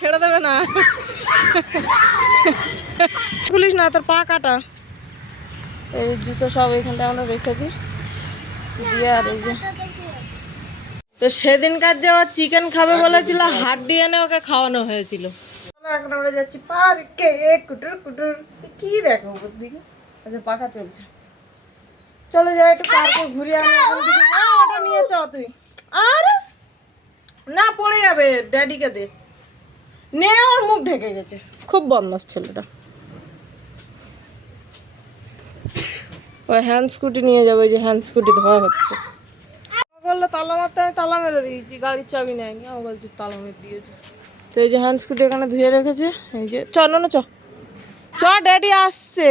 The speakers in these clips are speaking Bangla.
ছেড়ে দেবে না। খুলিস না, তোর পা কাটা। এই জুতো সব এখানটা আমরা রেখে দিই দিয়ে। আর এই যে তো সেদিনকার যে ও চিকেন খাবে বলেছিল, হাড্ডি এনে ওকে খাওয়ানো হয়েছিল। এখন আমরা যাচ্ছি পার্কে, কুটুর কুটুর। কি দেখো ওর দিকে? আচ্ছা পাখা চলছে। চলে যাই একটু পার্কে ঘুরে আনি। ওটা নিয়ে চ তুই। আর না পড়ে যাবে, ড্যাডিকে দে। নে, ওর মুখ ঢেকে গেছে। খুব বদমাস ছেলেটা। ওই হ্যান্ড স্কুটি নিয়ে যাবে, যে হ্যান্ড স্কুটি ধোয়া হচ্ছে। বললো তালা মারতে, আমি তালা মেরে দিয়েছি, গাড়ির চাবি নেয়নি। আমার বলছি তালা মেরে দিয়েছে। তো এই যে হ্যান্ড স্কুটি এখানে ধুয়ে রেখেছে। এই যে চ না চ চ, ড্যাডি আসছে।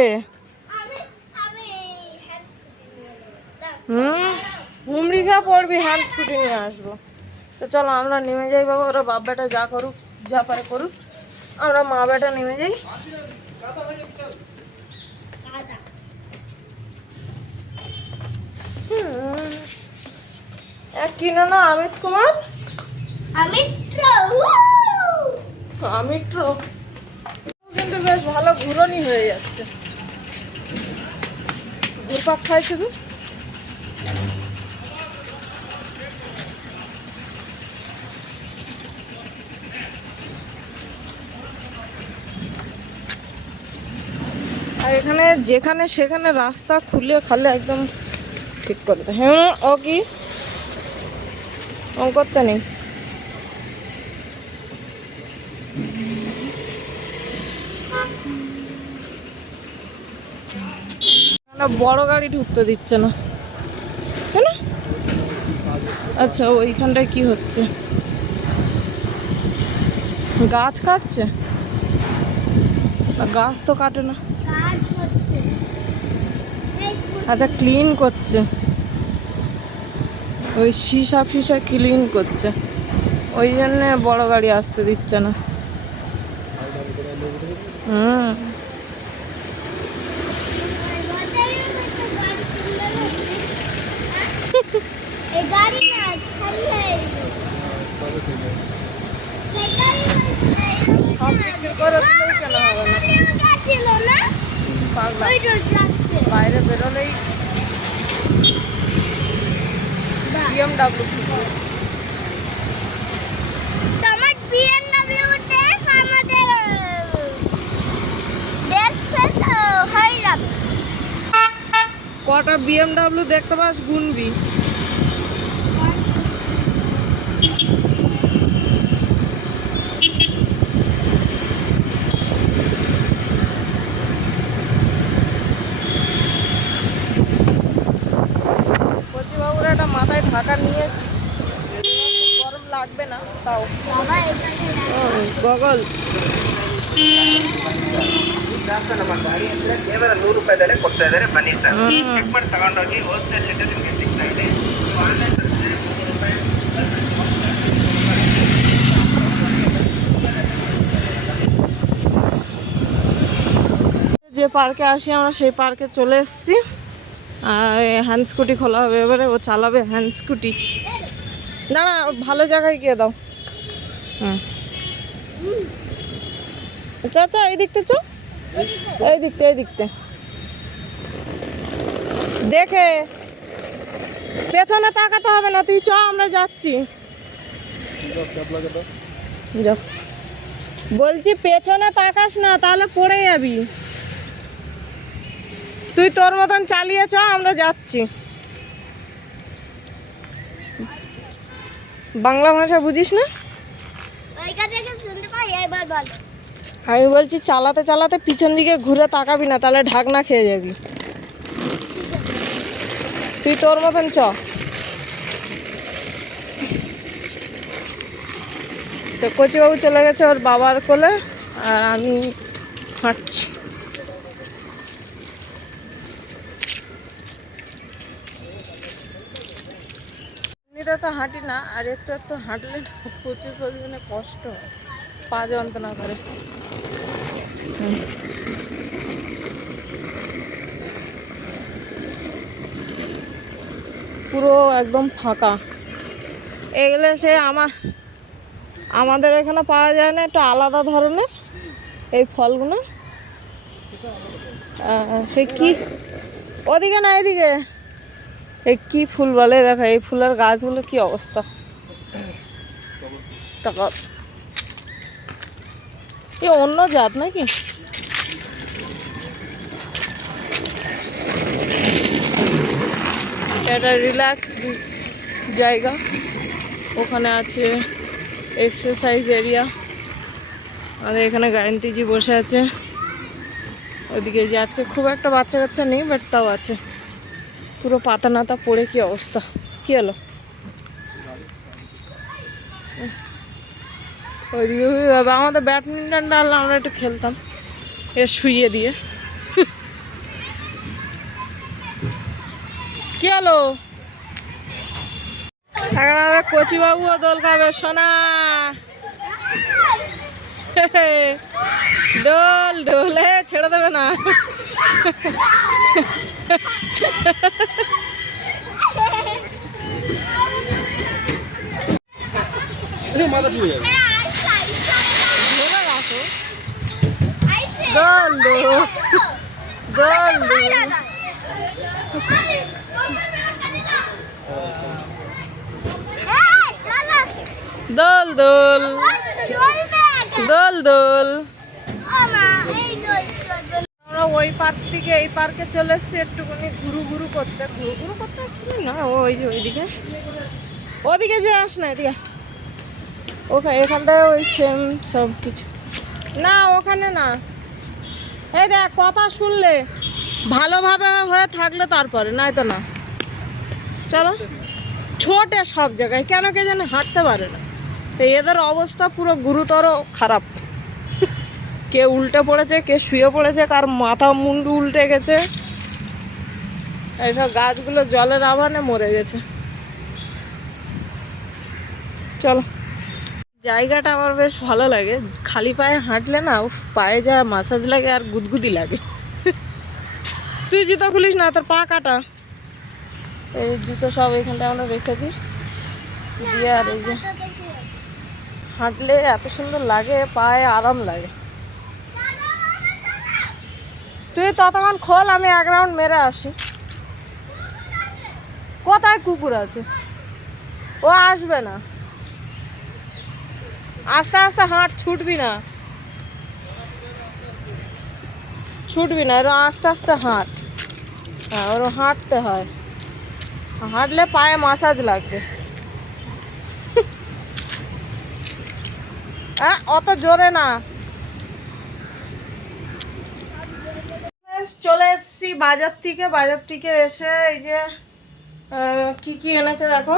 হুমড়ি খা পড়বি, হ্যান্ড স্কুটি নিয়ে আসবো। তো চলো আমরা নেমে যাই বাবা। ওরা বাপ বেটা যা করুক, যা পারে করুক, আমরা মা বেটা নেমে যাই। কিনো না অমিত কুমার, আমিত্র কিন্তু বেশ ভালো ঘুরনি হয়ে যাচ্ছে। ঘুরপাক খাই শুধু। আর এখানে যেখানে সেখানে রাস্তা খুলে খালে একদম ঠিক করে দেয়। হ্যাঁ, ও কি ও করতে নেই। বড় গাড়ি ঢুকতে দিচ্ছে না কেন? আচ্ছা ওইখানটায় কি হচ্ছে? গাছ কাটছে? গাছ তো কাটে না। আচ্ছা ক্লিন করছে, ওই সীসা ফিসা ক্লিন করছে, ওই জন্যে বড় গাড়ি আসতে দিচ্ছে না। সব বিক্রি করে দিলেও কেন হবে না? পাগলা, বাইরে বেরোলেই BMW। কটা BMW দেখতে পাস গুনবি। কচিবাবুর একটা মাথায় ঢাকা নিয়েছি, গরম লাগবে না তাও। গগলস ಕೇವಲ 100 ರೂಪಾಯಿದಲ್ಲೇ ಕೊಡ್ತಾ ಇದ್ದಾರೆ. ಬನ್ನಿ ಸರ್, ಚೆಕ್ ಮಾಡಿ ತಗೊಂಡೋಗಿ ಹೋಲ್ಸೇಲ್ ರೇಟ್ ನಿಮಗೆ ಸಿಗ್ತಾ ಇದೆ. যে পার্কে আসি আমরা সেই পার্কে চলে এসেছি। আর হ্যান্ড স্কুটি খোলা হবে এবারে, ও চালাবে হ্যান্ড স্কুটি। দাঁড়া, ভালো জায়গায় গিয়ে দাও। হ্যাঁ চ চ, এই দিকতে চ, এই দিকতে, এই দিকতে দেখে। পেছনে তাকাতে হবে না, তুই চ, আমরা যাচ্ছি। যাও বলছি, পেছনে তাকাস না, তাহলে পড়ে যাবি। তুই তোর মতন চালিয়ে চ, আমরা যাচ্ছি। বাংলা ভাষা বুঝিস না? আমি বলছি চালাতে চালাতে পিছন দিকে ঘুরে তাকাবি না, তাহলে ঢাকনা খেয়ে যাবি। তুই তোর মতন চ। তো কচিবাবু চলে গেছে ওর বাবার কোলে, আর আমি হাঁটছি। এমনিতে তো হাঁটি না, আর একটু একটু হাঁটলে প্রচুর পরিমাণে কষ্ট হয়, পা যন্ত্রণা করে। পুরো একদম ফাঁকা। এগুলো সে আমাদের এখানে পাওয়া যায় না, একটু আলাদা ধরনের এই ফলগুলো। সে কি ওদিকে না এদিকে এই কি ফুল বলে দেখো, এই ফুলের গাছগুলো কি অবস্থা। এ অন্য জাত নাকি? এটা রিল্যাক্স জায়গা, ওখানে আছে এক্সারসাইজ এরিয়া। আমাদের এখানে গায়ন্তীজি বসে আছে। ওইদিকে যে আজকে খুব একটা বাচ্চা কাচ্চা নেই, বাট তাও আছে। পুরো পাতা নাতা পড়ে কি অবস্থা। কি হলো? ওইদিকে আমাদের ব্যাডমিন্টন ডাললে আমরা একটু খেলতাম এ শুইয়ে দিয়ে। কি হলো? এখন আমাদের কচিবাবুও দোল খাবে। সোনা দোল দোলে ছেড়ে দেবে না। দোল দোল দোল দোল দোল দোল দোল। আমরা ওই পার্ক থেকে এই পার্কে চলে এসেছি একটুখানি ঘুরু ঘুরু করতে অ্যাকচুয়ালি না, ওই যে ওইদিকে ওদিকে যে আস না, এদিকে ওখানে এখানটায় ওই সেম সব কিছু না, ওখানে না। এই দেখ কথা শুনলে ভালোভাবে হয়ে থাকলে তারপরে, নাই তো না। চলো, ছোটে সব জায়গায় কেন কে জানে হাঁটতে পারে না, তো এদের অবস্থা পুরো গুরুতর খারাপ। কে উল্টে পড়েছে, কে শুয়ে পড়েছে, কার মাথা মুন্ডু উল্টে গেছে। এইসব গাছগুলো জলের আভানে মরে গেছে। চলো, জায়গাটা আমার বেশ ভালো লাগে। খালি পায়ে হাঁটলে না পায়ে যা মাসাজ লাগে আর গুদগুদি লাগে। তুই জুতো খুলিস না, তোর পা কাটা। এই জুতো সব এখানটায় আমরা রেখে দিই দিয়ে, আর এই যে হাঁটলে এত সুন্দর লাগে, পায়ে আরাম লাগে। তুই ততক্ষণ খোল, আমি এক রাউন্ড মেরে আসি। কোথায় কুকুর আছে? ও আসবে না। আস্তে আস্তে হাঁট, ছুটবি না, এরকম আস্তে আস্তে হাঁট। হ্যাঁ, ওরকম হাঁটতে হয়, হাঁটলে পায়ে মাসাজ লাগবে। হ্যাঁ, অত জোরে না। চলে এসছি বাজার থেকে এসে এই যে কি কি এনেছে দেখো।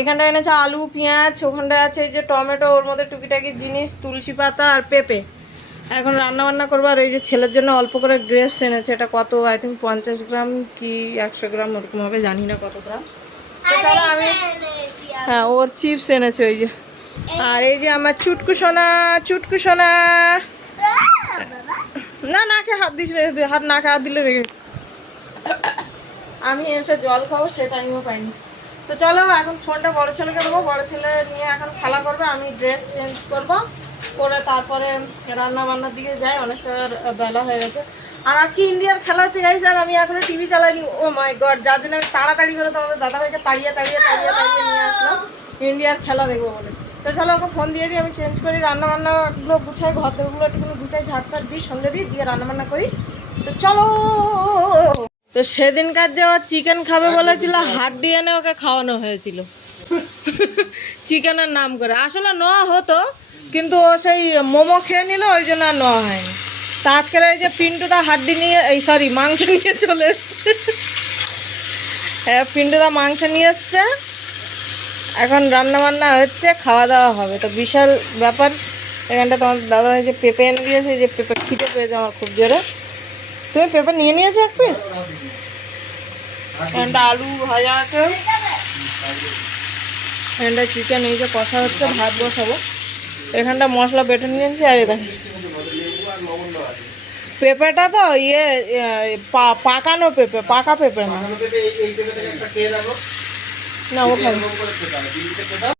এখানটা এনেছে আলু, পেঁয়াজ, ওখানটায় আছে এই যে টমেটো, ওর মধ্যে টুকিটাকি জিনিস, তুলসী পাতা আর পেঁপে। এখন রান্না বান্না করবো। আর এই যে ছেলের জন্য অল্প করে গ্রেপস এনেছে। এটা কত, আই থিঙ্ক 50 গ্রাম কি 100 গ্রাম ওরকম হবে, জানি না কত গ্রাম। চলো আমি, হ্যাঁ ওর চিপস এনেছে ওই যে। আর এই যে আমার চুটকু সোনা না, নাকে হাত দিস, নাকে হাত দিলে রেগে। আমি এসে জল খাবো সে টাইমও পাইনি। তো চলো এখন ফোনটা বড় ছেলেকে দেবো, বড় ছেলে নিয়ে এখন খেলা করবে। আমি ড্রেস চেঞ্জ করবো, করে তারপরে রান্না বান্নার দিকে যাই। অনেকটা বেলা হয়ে গেছে। আর আজকে ইন্ডিয়ার খেলা হচ্ছে গাইস, আর আমি এখনো টিভি চালাইনি। ও মাই গড, যার জন্য আমি তাড়াতাড়ি করে তোমাদের দাদাভাইকে তাড়িয়ে নিয়ে আসলাম ইন্ডিয়ার খেলা দেখবো বলে। তো চলো ওকে ফোন দিয়ে দিই, আমি চেঞ্জ করি, রান্না বান্নাগুলো গুছাই, ঘরগুলো একটুখানি গুছাই, ঝাড়টার দিই, সন্ধে দিই, দিয়ে রান্না বান্না করি। তো চলো। তো সেদিনকার যে ও চিকেন খাবে বলেছিল, হাড্ডি এনে ওকে খাওয়ানো হয়েছিল চিকেনের নাম করে। আসলে নেওয়া হতো, কিন্তু ও সেই মোমো খেয়ে নিল, ওই জন্য আর নেওয়া হয়নি। তা আজকের এই যে পিন্টুদা হাড্ডি নিয়ে, এই সরি মাংস নিয়ে চলে এসছে। হ্যাঁ, পিন্টুদা মাংস নিয়ে এসছে। এখন রান্না বান্না হচ্ছে, খাওয়া দাওয়া হবে। তো বিশাল ব্যাপার। এখানটা তোমার দাদা যে পেঁপে এনে দিয়েছে, যে পেঁপে খিদে পেয়েছে আমার খুব জোরে। তুমি পেঁপে নিয়ে নিয়েছো এক পিস? এখানটা আলু ভাজা আছে, এখানটা চিকেন এই যে কষা হচ্ছে, ভাত বসাবো। এখানটা মশলা বেটে নিয়েছি। আর এই দেখেন পেঁপেটা তো পাকানো পেঁপে, পাকা পেঁপে না, ওখানে